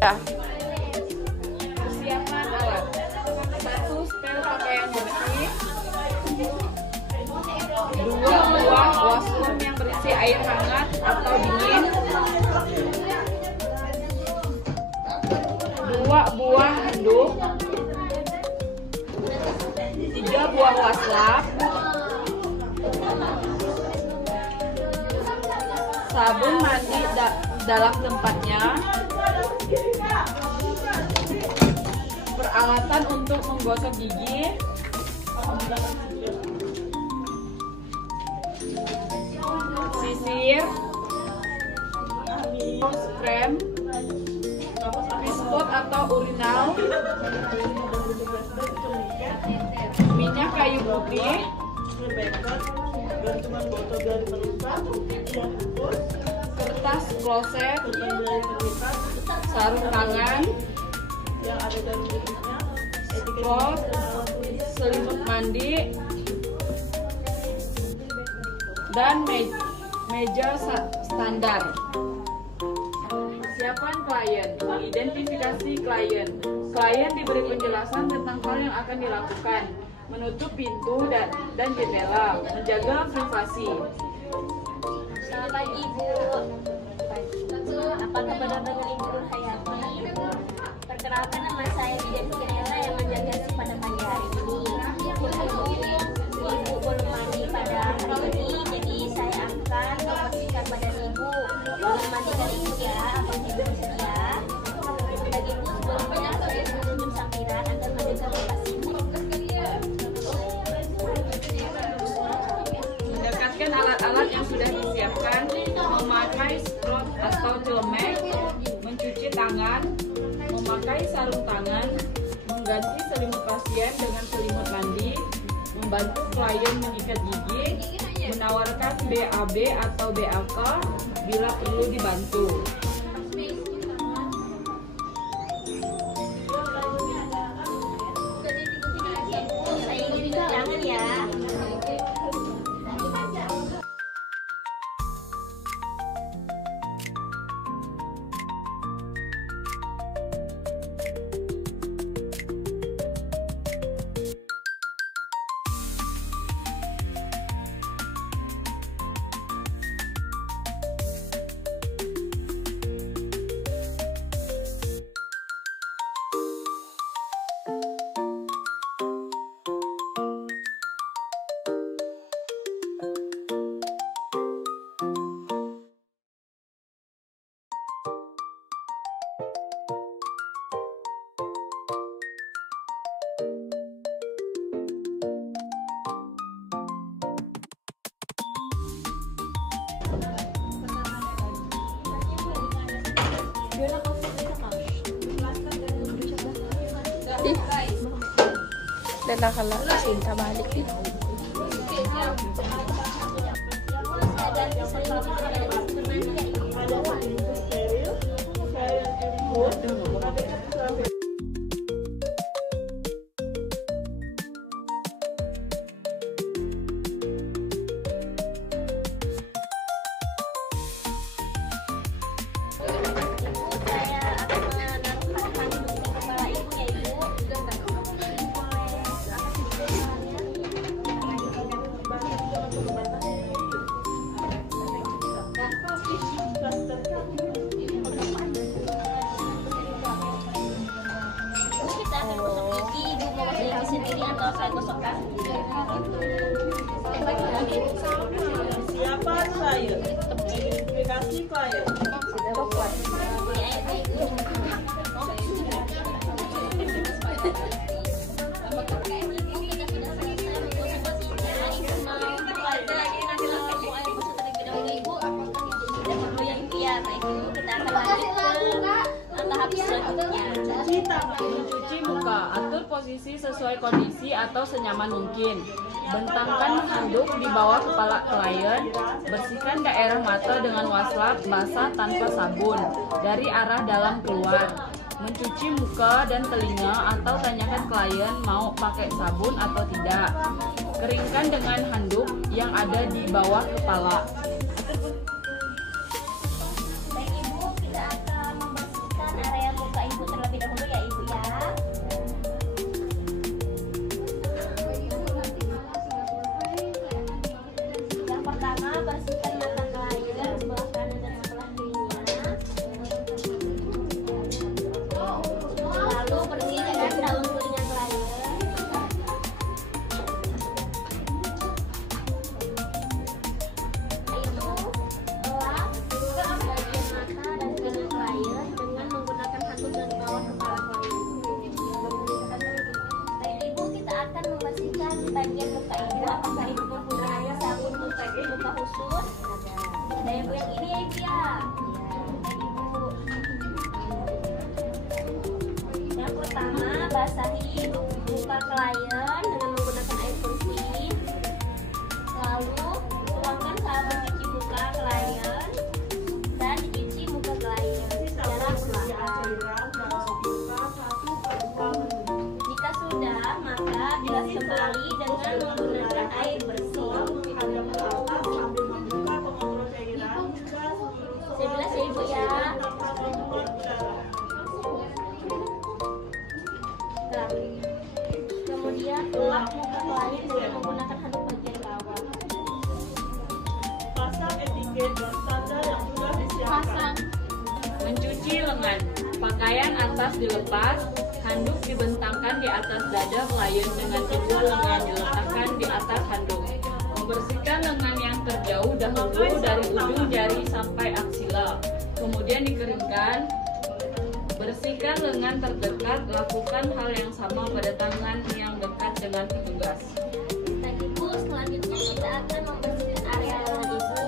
Ya. Persiapan alat: 1 setel pakaian bersih, 2 buah washroom yang berisi air hangat atau dingin, 2 buah handuk, 3 buah waslap, sabun mandi dalam tempatnya, peralatan untuk menggosok gigi, sisir, krem, spot atau urinal, minyak kayu putih, kertas kloset, sarung tangan, spot, selimut mandi, dan meja standar. Persiapan klien: mengidentifikasi klien. Klien diberi penjelasan tentang hal yang akan dilakukan, menutup pintu dan jendela, menjaga privasi. Selamat pagi, Ibu. Apa kabar dengan Ibu Nurhayati? Perkenalkan, nama saya Bidan Kirela yang menjaga pada pagi hari ini. Ibu belum mandi pada hari ini, jadi saya akan memastikan badan Ibu belum mandi dari Ibu ya. Apa Ibu bersedia? Bagi Ibu sebelumnya saya menunjuk sampiran agar menjaga privasi. Mendekatkan alat-alat yang sudah disiapkan, memakai semprot atau celemek, mencuci tangan, memakai sarung tangan, mengganti selimut pasien dengan selimut mandi, membantu klien menyikat gigi, menawarkan BAB atau BAK bila perlu dibantu. Saya ingin jangan ya. Ih, dan nakala Sinta balik nih. Sendiri atau saya gosokkan? Siapa klien? Identifikasi klien. Kita akan lanjut ke tahap selanjutnya. Mencuci muka, atur posisi sesuai kondisi atau senyaman mungkin. Bentangkan handuk di bawah kepala klien. Bersihkan daerah mata dengan waslap basah tanpa sabun dari arah dalam keluar. Mencuci muka dan telinga atau tanyakan klien mau pakai sabun atau tidak. Keringkan dengan handuk yang ada di bawah kepala. Baik Ibu, kita akan membersihkan area muka basahi muka klien dengan menggunakan air bersih. Lalu tuangkan sabun cuci muka klien dan dicuci muka klien secara perlahan. Jika sudah, maka bilas kembali dengan menggunakan air bersih. Saya bilas ya Ibu ya. Kemudian lap muka klien dengan menggunakan handuk bagian bawah. Pasang etiket dan tanda yang sudah disiapkan. Mencuci lengan. Pakaian atas dilepas, handuk dibentangkan di atas dada klien dengan kedua lengan diletakkan di atas handuk. Membersihkan lengan yang terjauh dahulu dari ujung jari sampai aksila, kemudian dikeringkan. Bersihkan lengan terdekat, lakukan hal yang sama pada tangan yang dekat dengan petugas. Nah Ibu, selanjutnya kita akan membersihkan area lengan Ibu.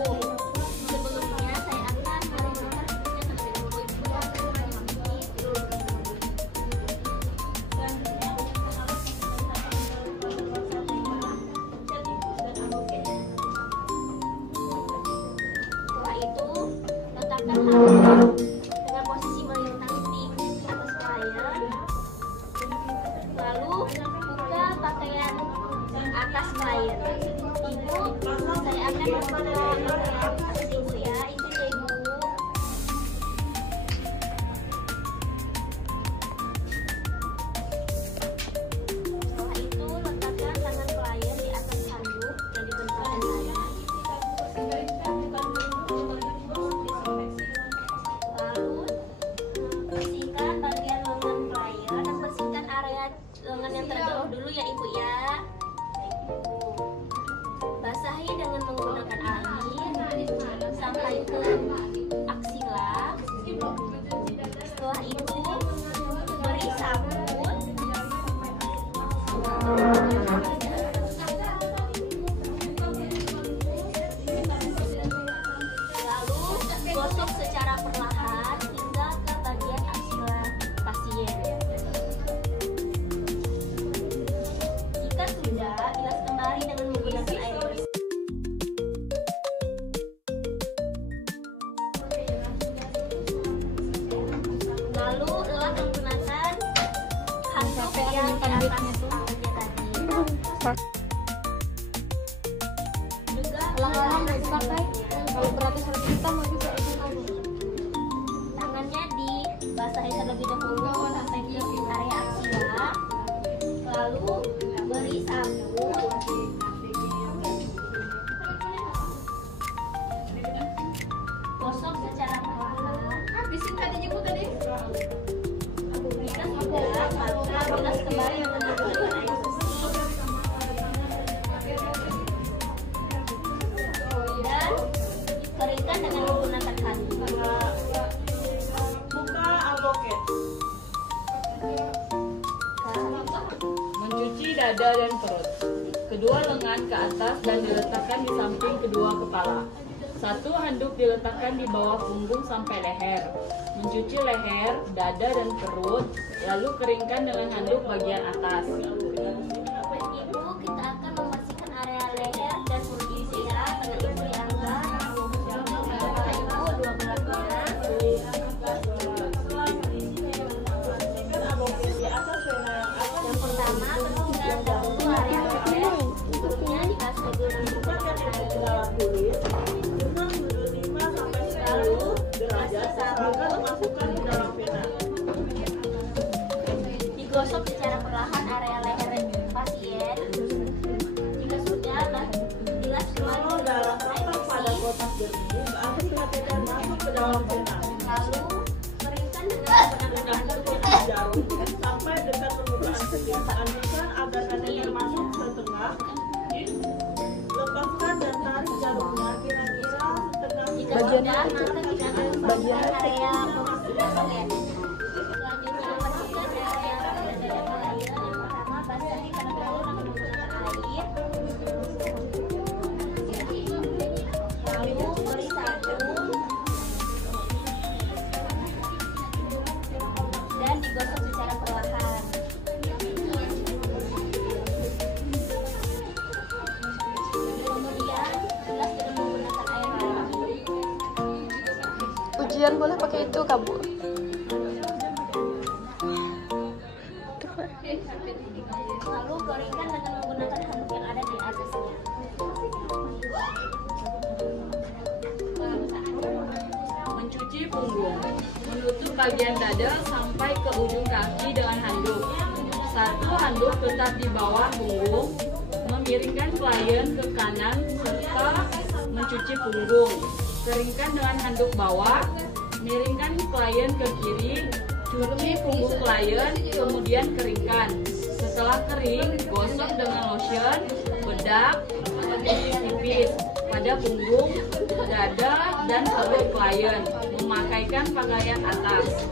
Sebelumnya saya akan membersihkan sampai Ibu. Setelah itu, letakkan handuk dengan posisi melintang di atas klien. Lalu buka pakaian atas klien. Ibu, saya akan membuka pakaian atas Ibu ya. Izin ya Ibu. Setelah itu letakkan tangan klien di atas handuk yang dibentangkan tadi. Lalu bersihkan bagian lengan klien dan bersihkan area lengan yang terjauh dulu ya Ibu ya. Basahi dengan menggunakan air sampai ke aksila. Setelah itu beri sabun. Lalu gosok secara perlahan hingga ke bagian aksila pasien. Jika sudah, bilas kembali dengan menggunakan air bersih. Lalu elak menggunakan handuk yang di atas tangannya tadi. Juga Kalau beratus kita mau juga tangannya dibasahi terlebih dahulu sampai ke area aksila. Lalu beri sabun. Gosok secara perlahan. habisin tadinya Bu tadi. Jika sudah, maka bilas kembali dengan menggunakan air bersih. Dan keringkan dengan menggunakan handuk. Buka alboket. Mencuci dada dan perut. Kedua lengan ke atas dan diletakkan di samping kedua kepala. Satu handuk diletakkan di bawah punggung sampai leher. Mencuci leher, dada, dan perut, lalu keringkan dengan handuk bagian atas. Ibu, kita akan membersihkan area leher dan perut Ibu ya. Dengan Ibu diangkat. Ibu dua belakangnya. Bersihkan alboket di atas zona yang akan Yang pertama, bersihkan dahulu area leher. Berikutnya dikasih dibuka yang ada di dalam kulit dengan sudut 5 sampai 10 derajat agar dimasukkan di dalam vena. digosok secara perlahan area leher pasien. Jika sudah, bilas kembali Kalau darah tampak pada kotak jernih, berarti kateter masuk ke dalam vena. lalu keringkan dengan menggunakan handuk. Jarum sampai dekat permukaan kulit. Anjurkan agar kateter masuk ke tengah. Lepaskan dan tarik jarumnya kira-kira setengah Jika sudah, maka kita akan membersihkan area posisi pasien. Selanjutnya membersihkan area pada dada klien. Yang pertama, basahi pada klien dengan menggunakan air. Lalu beri sabun dan digosok secara perlahan. Jangan boleh pakai itu, kabur. Lalu keringkan dengan menggunakan handuk yang ada di atasnya. Mencuci punggung. Menutup bagian dada sampai ke ujung kaki dengan handuk. Satu handuk tetap di bawah punggung. Memiringkan klien ke kanan serta mencuci punggung. Keringkan dengan handuk bawah. Miringkan klien ke kiri. Cuci punggung klien, kemudian keringkan. Setelah kering, gosok dengan lotion, bedak, atau tipis pada punggung, dada, dan perut klien. Memakaikan pakaian atas.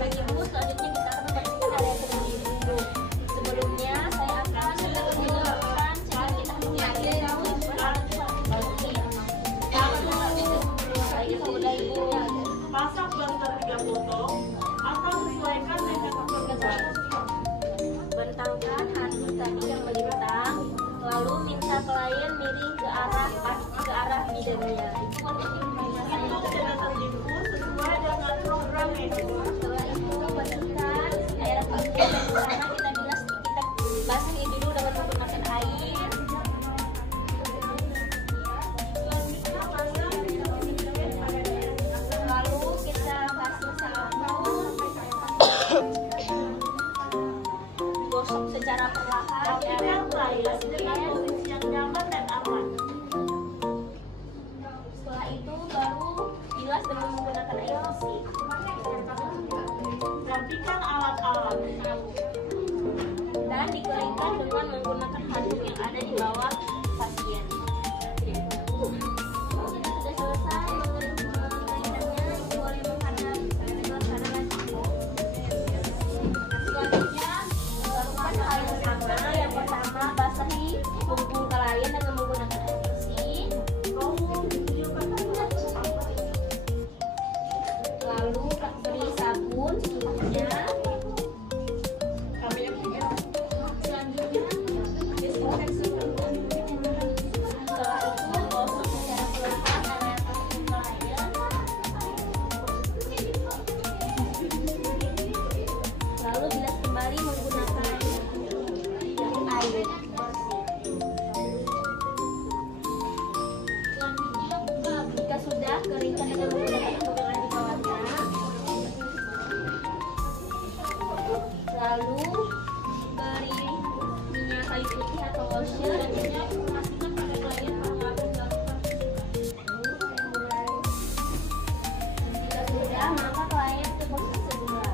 Bagi ibu selanjutnya kita akan membersihkan area kering di punggung. Sebelumnya saya akan menjelaskan cara kita menggunakan ibu. Pasang plaster 3 potong atau sesuaikan dengan kebesaran. Bentangkan handuk tadi yang melintang, lalu minta klien miring ke arah bidangnya. Hitung dengan terjemput sesuai dengan program medis. Setelah itu bersihkan daerah kaki dan sana kita basahi dulu dengan menggunakan air. Lalu kita kasih sabun, gosok secara perlahan di area Klien kulit dengan pasien. posisi yang nyaman dan aman. Setelah itu baru bilas dengan menggunakan air bersih. Rapikan alat-alat. Dan dikeringkan dengan menggunakan handuk yang ada di bawah pasien. Sudah selesai mengeringkannya, ibu boleh menghadap sebelah kanan lagi. Selanjutnya lakukan hal yang sama. Yang pertama basahi punggung klien dengan menggunakan air bersih. Lalu beri sabun secukupnya. Selanjutnya desinfeksi punggung. Setelah itu gosok secara perlahan area kaki klien. Lalu bilas kembali menggunakan air bersih. Jika sudah, keringkan dengan menggunakan handuk yang ada di bawahnya. Lalu beri minyak kayu putih atau lotion. Jika sudah, maka klien ke posisi semula.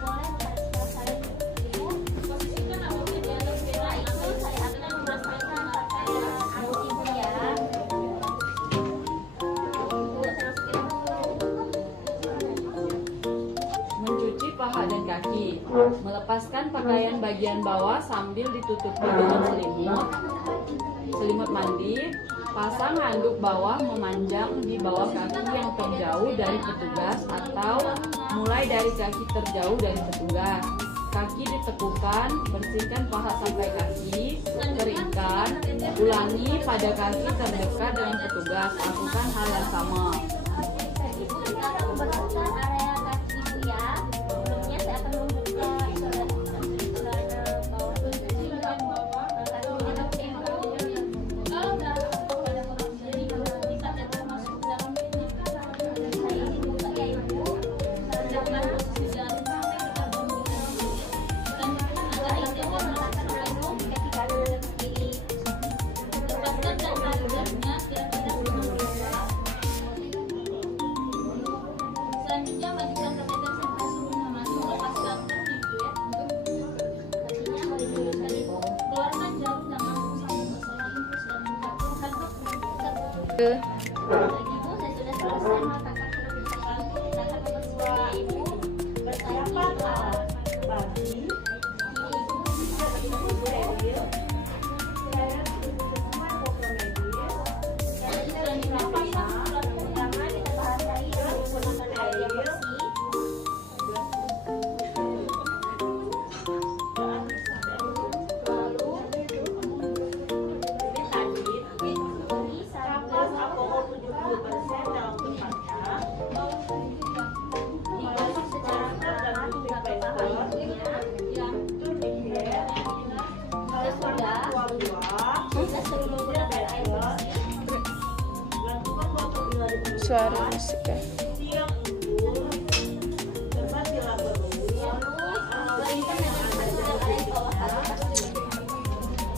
Boleh memeriksa saya dulu. Posisikan awalnya di atas beda. Itu saya akan merasakan pakaian handuk ibu ya. Mencuci paha dan kaki. Melepaskan pakaian bagian bawah sambil ditutupi dengan selimut mandi. Pasang handuk bawah memanjang di bawah kaki yang terjauh dari petugas atau mulai dari kaki terjauh dari petugas. Kaki ditekukan, bersihkan paha sampai kaki, keringkan, ulangi pada kaki terdekat dengan petugas. Lakukan hal yang sama. Ibu sekarang membersihkan area kaki ibu ya. Sebelumnya saya akan membuka celana bawah kakinya selanjutnya bagikan kemeja serta suruhnya masuk lepaskan terpikir kakinya boleh diluruskan ibu, keluarkan jarum dan langsung sambil berselang terus dan mengatur handuk ibu. Saya sudah selesai meletakkan handuk kita akan membersihkan ibu Persiapan alat. Bagi ini ibu bisa berikan steril. Seret semua program medis. selanjutnya pasang alat pertama kita basahi dengan menggunakan air yang bersih. Lalu Kapas apokal suara musik ya. Siang ibu, berbatilah berlutut.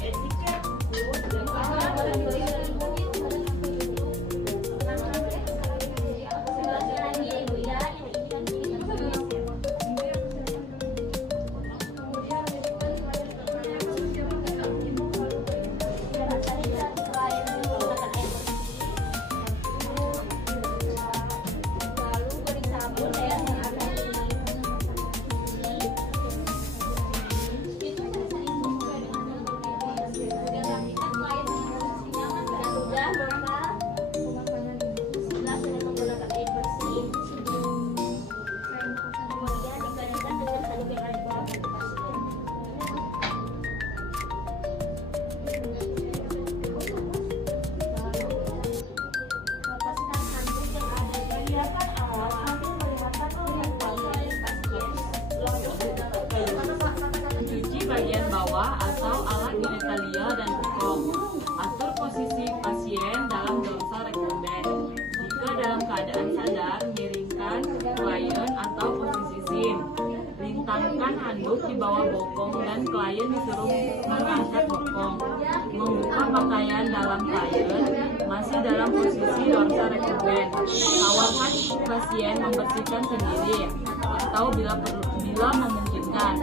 Etiket ibu Mencuci bagian bawah atau alat genitalia dan bokong. Atur posisi pasien dalam dorsal recumbens. Jika dalam keadaan sadar, miringkan klien atau posisi SIM. Rintangkan handuk di bawah bokong dan klien disuruh mengangkat bokong. Membuka pakaian dalam klien masih dalam posisi dorsal recumbens. Tawarkan pasien membersihkan sendiri atau bila memungkinkan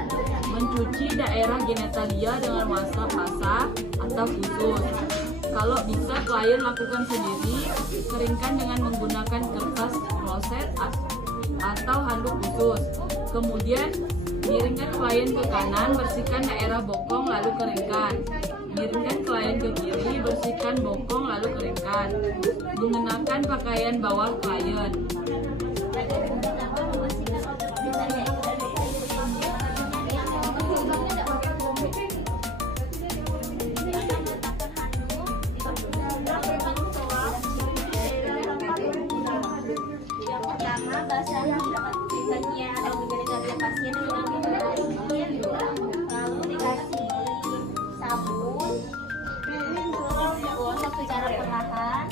mencuci daerah genitalia dengan wastaf basah atau khusus. Kalau bisa klien lakukan sendiri, keringkan dengan menggunakan kertas kloset atau handuk khusus. Kemudian miringkan klien ke kanan, bersihkan daerah bokong lalu keringkan. Miringkan klien ke kiri, bersihkan bokong lalu keringkan. Mengenakan pakaian bawah klien. Basahi bagian atau genitalia pasien dengan lalu dikasih sabun, gosok secara perlahan.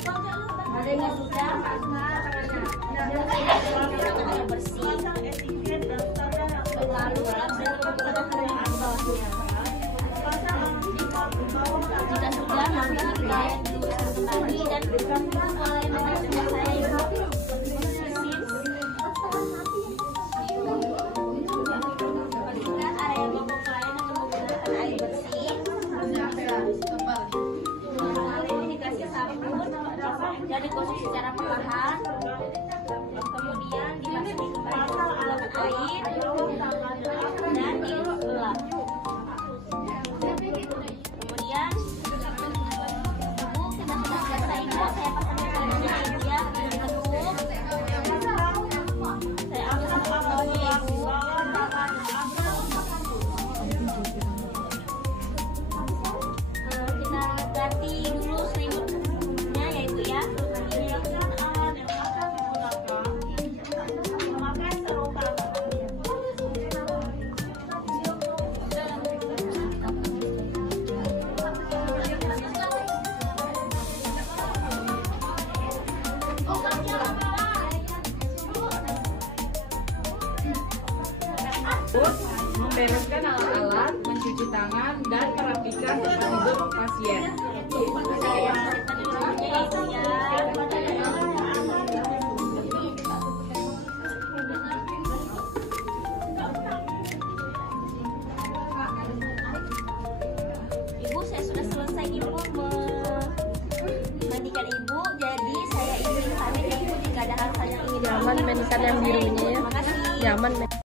Adanya sudah tangannya bersih, lalu jika sudah maka klien diluruskan kembali dan mulai mengajar saya dan digosok secara perlahan, kemudian dimasuki kembali menggunakan air dan diulap. Kemudian ibu kita sudah selesai ibu, saya pasang ibu ya, ditekuk, saya ambil fotonya ibu. Kita ganti dulu selimutnya ya ibu ya. Membereskan alat-alat, mencuci tangan, dan merapikan tempat tidur pasien. Ibu, saya sudah selesai ibu memandikan ibu, jadi saya ingin pamit ibu jika ada hal-hal yang ingin Nyaman mandikan yang birunya ya. Terima kasih. Nyaman.